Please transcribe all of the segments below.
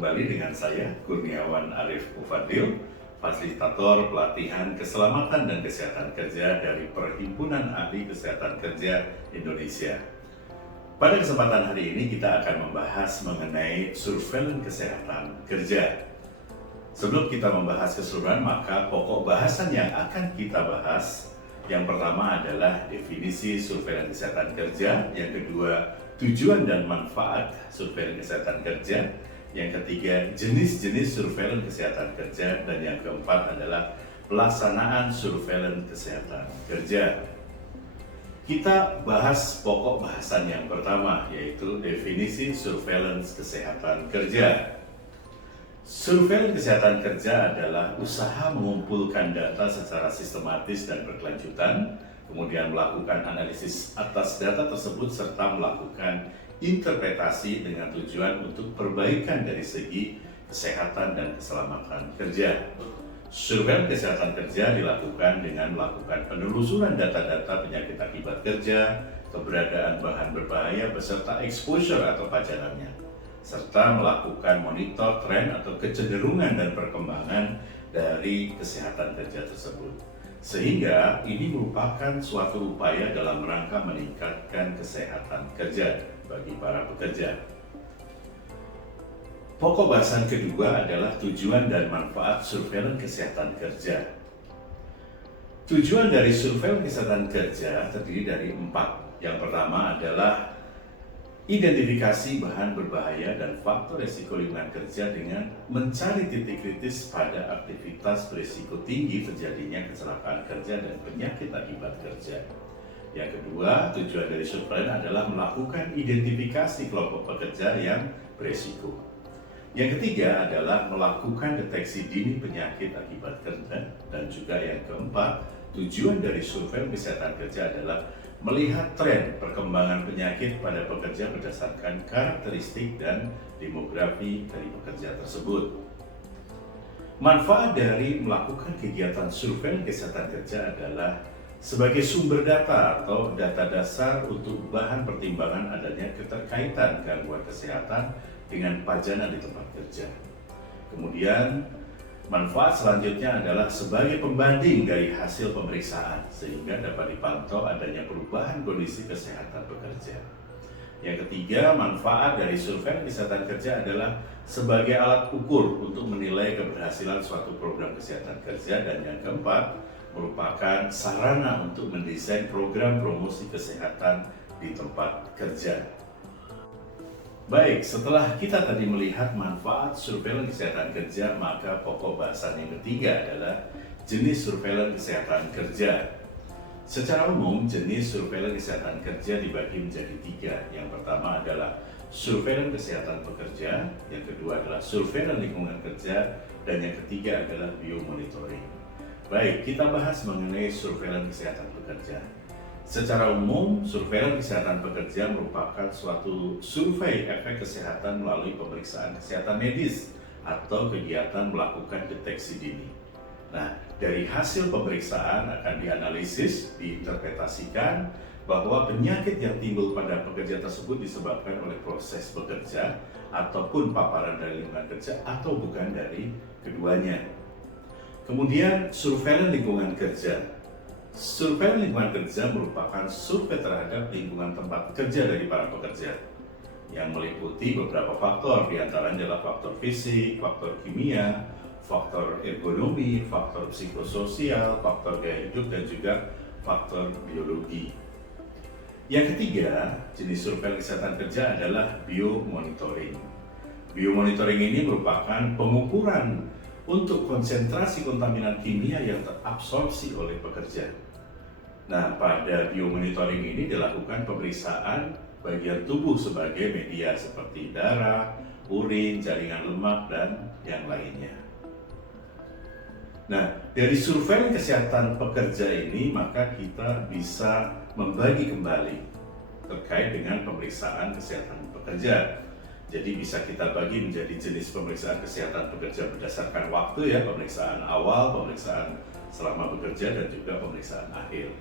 kembali dengan saya, Kurniawan Arif Mufadil, fasilitator pelatihan keselamatan dan kesehatan kerja dari Perhimpunan Ahli Kesehatan Kerja Indonesia. Pada kesempatan hari ini kita akan membahas mengenai surveillance kesehatan kerja. Sebelum kita membahas keseluruhan, maka pokok bahasan yang akan kita bahas yang pertama adalah definisi surveillance kesehatan kerja, yang kedua tujuan dan manfaat surveillance kesehatan kerja, yang ketiga jenis-jenis surveillance kesehatan kerja, dan yang keempat adalah pelaksanaan surveillance kesehatan kerja. Kita bahas pokok bahasan yang pertama, yaitu definisi surveillance kesehatan kerja. Surveillance kesehatan kerja adalah usaha mengumpulkan data secara sistematis dan berkelanjutan, kemudian melakukan analisis atas data tersebut serta melakukan interpretasi dengan tujuan untuk perbaikan dari segi kesehatan dan keselamatan kerja. Surveillance kesehatan kerja dilakukan dengan melakukan penelusuran data-data penyakit akibat kerja, keberadaan bahan berbahaya beserta exposure atau pajanannya, serta melakukan monitor tren atau kecenderungan dan perkembangan dari kesehatan kerja tersebut. Sehingga ini merupakan suatu upaya dalam rangka meningkatkan kesehatan kerja bagi para pekerja. Pokok bahasan kedua adalah tujuan dan manfaat surveillance kesehatan kerja. Tujuan dari surveillance kesehatan kerja terdiri dari 4. Yang pertama adalah identifikasi bahan berbahaya dan faktor risiko lingkungan kerja dengan mencari titik kritis pada aktivitas berisiko tinggi terjadinya kecelakaan kerja dan penyakit akibat kerja. Yang kedua, tujuan dari surveillance adalah melakukan identifikasi kelompok pekerja yang berisiko. Yang ketiga adalah melakukan deteksi dini penyakit akibat kerja. Dan juga yang keempat, tujuan dari surveillance kesehatan kerja adalah melihat tren perkembangan penyakit pada pekerja berdasarkan karakteristik dan demografi dari pekerja tersebut. Manfaat dari melakukan kegiatan surveillance kesehatan kerja adalah sebagai sumber data atau data dasar untuk bahan pertimbangan adanya keterkaitan gangguan kesehatan dengan pajanan di tempat kerja. Kemudian manfaat selanjutnya adalah sebagai pembanding dari hasil pemeriksaan sehingga dapat dipantau adanya perubahan kondisi kesehatan pekerja. Yang ketiga, manfaat dari surveillance kesehatan kerja adalah sebagai alat ukur untuk menilai keberhasilan suatu program kesehatan kerja. Dan yang keempat, merupakan sarana untuk mendesain program promosi kesehatan di tempat kerja. Baik, setelah kita tadi melihat manfaat surveillance kesehatan kerja, maka pokok bahasan yang ketiga adalah jenis surveillance kesehatan kerja. Secara umum, jenis surveillance kesehatan kerja dibagi menjadi 3. Yang pertama adalah surveillance kesehatan pekerja, yang kedua adalah surveillance lingkungan kerja, dan yang ketiga adalah biomonitoring. Baik, kita bahas mengenai surveillance kesehatan pekerja. Secara umum, surveillance kesehatan pekerja merupakan suatu survei efek kesehatan melalui pemeriksaan kesehatan medis atau kegiatan melakukan deteksi dini. Nah, dari hasil pemeriksaan akan dianalisis, diinterpretasikan bahwa penyakit yang timbul pada pekerja tersebut disebabkan oleh proses bekerja ataupun paparan dari lingkungan kerja atau bukan dari keduanya. Kemudian, surveillance lingkungan kerja. Surveillance lingkungan kerja merupakan survei terhadap lingkungan tempat kerja dari para pekerja yang meliputi beberapa faktor, diantaranya adalah faktor fisik, faktor kimia, faktor ergonomi, faktor psikososial, faktor gaya hidup, dan juga faktor biologi. Yang ketiga, jenis surveillance kesehatan kerja adalah biomonitoring. Biomonitoring ini merupakan pengukuran untuk konsentrasi kontaminan kimia yang terabsorpsi oleh pekerja. Nah, pada biomonitoring ini dilakukan pemeriksaan bagian tubuh sebagai media seperti darah, urin, jaringan lemak, dan yang lainnya. Nah, dari survei kesehatan pekerja ini, maka kita bisa membagi kembali terkait dengan pemeriksaan kesehatan pekerja. Jadi bisa kita bagi menjadi jenis pemeriksaan kesehatan pekerja berdasarkan waktu ya, pemeriksaan awal, pemeriksaan selama bekerja, dan juga pemeriksaan akhir.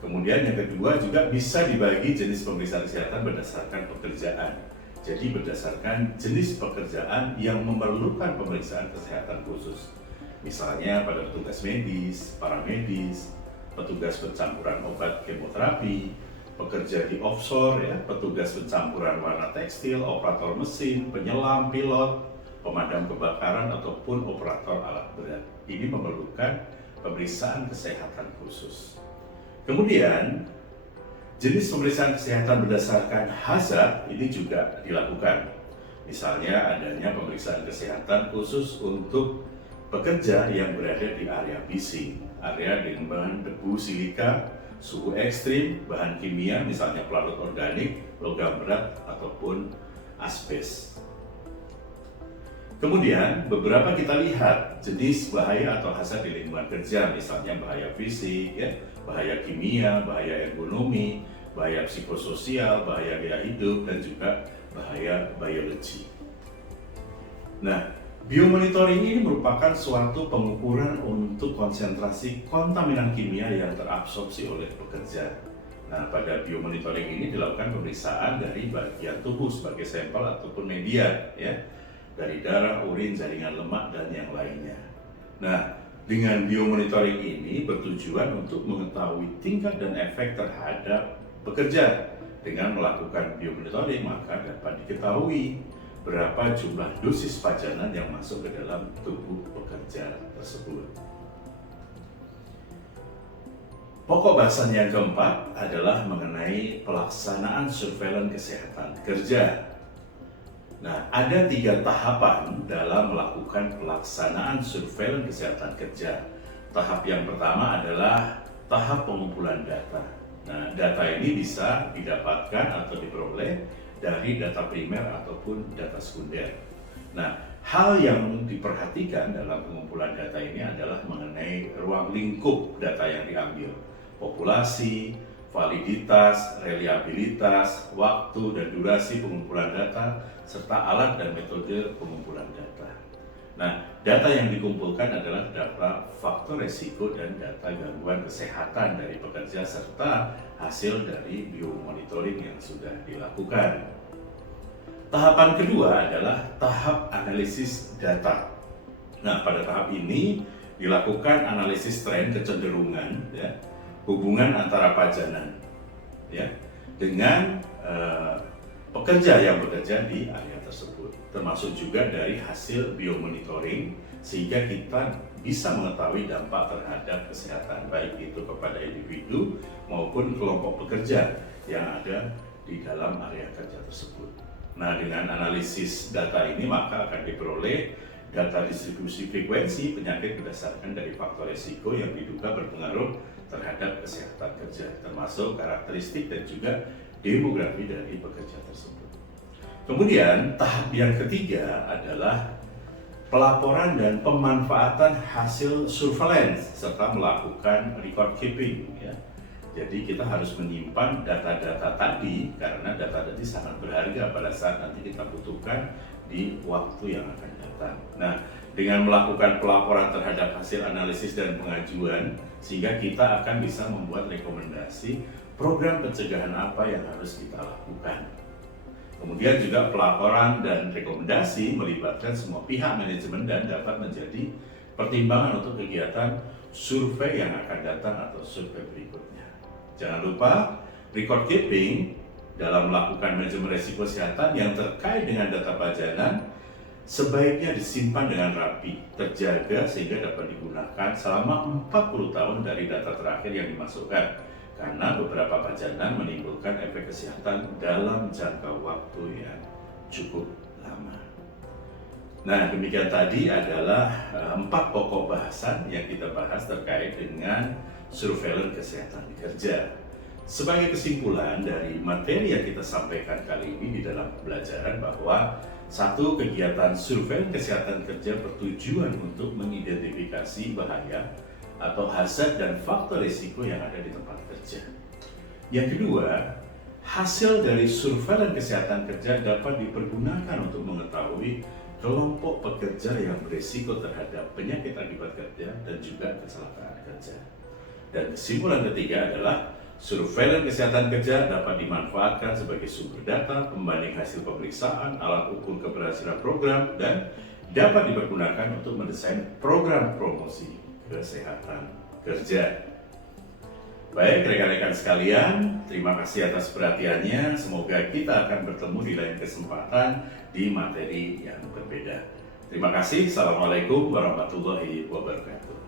Kemudian yang kedua juga bisa dibagi jenis pemeriksaan kesehatan berdasarkan pekerjaan. Jadi berdasarkan jenis pekerjaan yang memerlukan pemeriksaan kesehatan khusus. Misalnya pada petugas medis, paramedis, petugas pencampuran obat kemoterapi, pekerja di offshore, ya, petugas pencampuran warna tekstil, operator mesin, penyelam, pilot, pemadam kebakaran, ataupun operator alat berat. Ini memerlukan pemeriksaan kesehatan khusus. Kemudian, jenis pemeriksaan kesehatan berdasarkan hazard ini juga dilakukan. Misalnya adanya pemeriksaan kesehatan khusus untuk pekerja yang berada di area bising, area dengan debu silika, suhu ekstrim, bahan kimia, misalnya pelarut organik, logam berat, ataupun asbes. Kemudian, beberapa kita lihat jenis bahaya atau hazard di lingkungan kerja, misalnya bahaya fisik, ya, bahaya kimia, bahaya ergonomi, bahaya psikososial, bahaya gaya hidup, dan juga bahaya biologi. Nah, biomonitoring ini merupakan suatu pengukuran untuk konsentrasi kontaminan kimia yang terabsorpsi oleh pekerja. Nah, pada biomonitoring ini dilakukan pemeriksaan dari bagian tubuh sebagai sampel ataupun media, ya, dari darah, urin, jaringan lemak, dan yang lainnya. Nah, dengan biomonitoring ini bertujuan untuk mengetahui tingkat dan efek terhadap pekerja. Dengan melakukan biomonitoring, maka dapat diketahui berapa jumlah dosis pajanan yang masuk ke dalam tubuh pekerja tersebut. Pokok bahasan yang keempat adalah mengenai pelaksanaan surveillance kesehatan kerja. Nah, ada 3 tahapan dalam melakukan pelaksanaan surveillance kesehatan kerja. Tahap yang pertama adalah tahap pengumpulan data. Nah, data ini bisa didapatkan atau diperoleh dari data primer ataupun data sekunder. Nah, hal yang diperhatikan dalam pengumpulan data ini adalah mengenai ruang lingkup data yang diambil, populasi, validitas, reliabilitas, waktu dan durasi pengumpulan data, serta alat dan metode pengumpulan data. Nah, data yang dikumpulkan adalah data faktor resiko dan data gangguan kesehatan dari pekerja serta hasil dari biomonitoring yang sudah dilakukan. Tahapan kedua adalah tahap analisis data. Nah, pada tahap ini dilakukan analisis tren kecenderungan, ya, hubungan antara pajanan, ya, dengan pekerja yang bekerja di area tersebut, termasuk juga dari hasil biomonitoring, sehingga kita bisa mengetahui dampak terhadap kesehatan baik itu kepada individu maupun kelompok pekerja yang ada di dalam area kerja tersebut. Nah, dengan analisis data ini maka akan diperoleh data distribusi frekuensi penyakit berdasarkan dari faktor risiko yang diduga berpengaruh terhadap kesehatan kerja, termasuk karakteristik dan juga demografi dari pekerja tersebut. Kemudian tahap yang ketiga adalah pelaporan dan pemanfaatan hasil surveillance serta melakukan record keeping, ya. Jadi kita harus menyimpan data-data tadi karena data tadi sangat berharga pada saat nanti kita butuhkan di waktu yang akan datang. Nah, dengan melakukan pelaporan terhadap hasil analisis dan pengajuan, sehingga kita akan bisa membuat rekomendasi program pencegahan apa yang harus kita lakukan. Kemudian juga pelaporan dan rekomendasi melibatkan semua pihak manajemen dan dapat menjadi pertimbangan untuk kegiatan survei yang akan datang atau survei berikutnya. Jangan lupa record keeping dalam melakukan manajemen risiko kesehatan yang terkait dengan data pajanan sebaiknya disimpan dengan rapi, terjaga sehingga dapat digunakan selama 40 tahun dari data terakhir yang dimasukkan, karena beberapa pajanan menimbulkan efek kesehatan dalam jangka waktu yang cukup lama. Nah, demikian tadi adalah 4 pokok bahasan yang kita bahas terkait dengan surveillance kesehatan kerja. Sebagai kesimpulan dari materi yang kita sampaikan kali ini di dalam pembelajaran bahwa satu, kegiatan surveillance kesehatan kerja bertujuan untuk mengidentifikasi bahaya atau hazard dan faktor risiko yang ada di tempat kerja. Yang kedua, hasil dari surveillance kesehatan kerja dapat dipergunakan untuk mengetahui kelompok pekerja yang berisiko terhadap penyakit akibat kerja dan juga kecelakaan kerja. Dan kesimpulan ketiga adalah Surveillance kesehatan kerja dapat dimanfaatkan sebagai sumber data, pembanding hasil pemeriksaan, alat ukur keberhasilan program, dan dapat dipergunakan untuk mendesain program promosi kesehatan kerja. Baik rekan-rekan sekalian, terima kasih atas perhatiannya. Semoga kita akan bertemu di lain kesempatan di materi yang berbeda. Terima kasih. Assalamualaikum warahmatullahi wabarakatuh.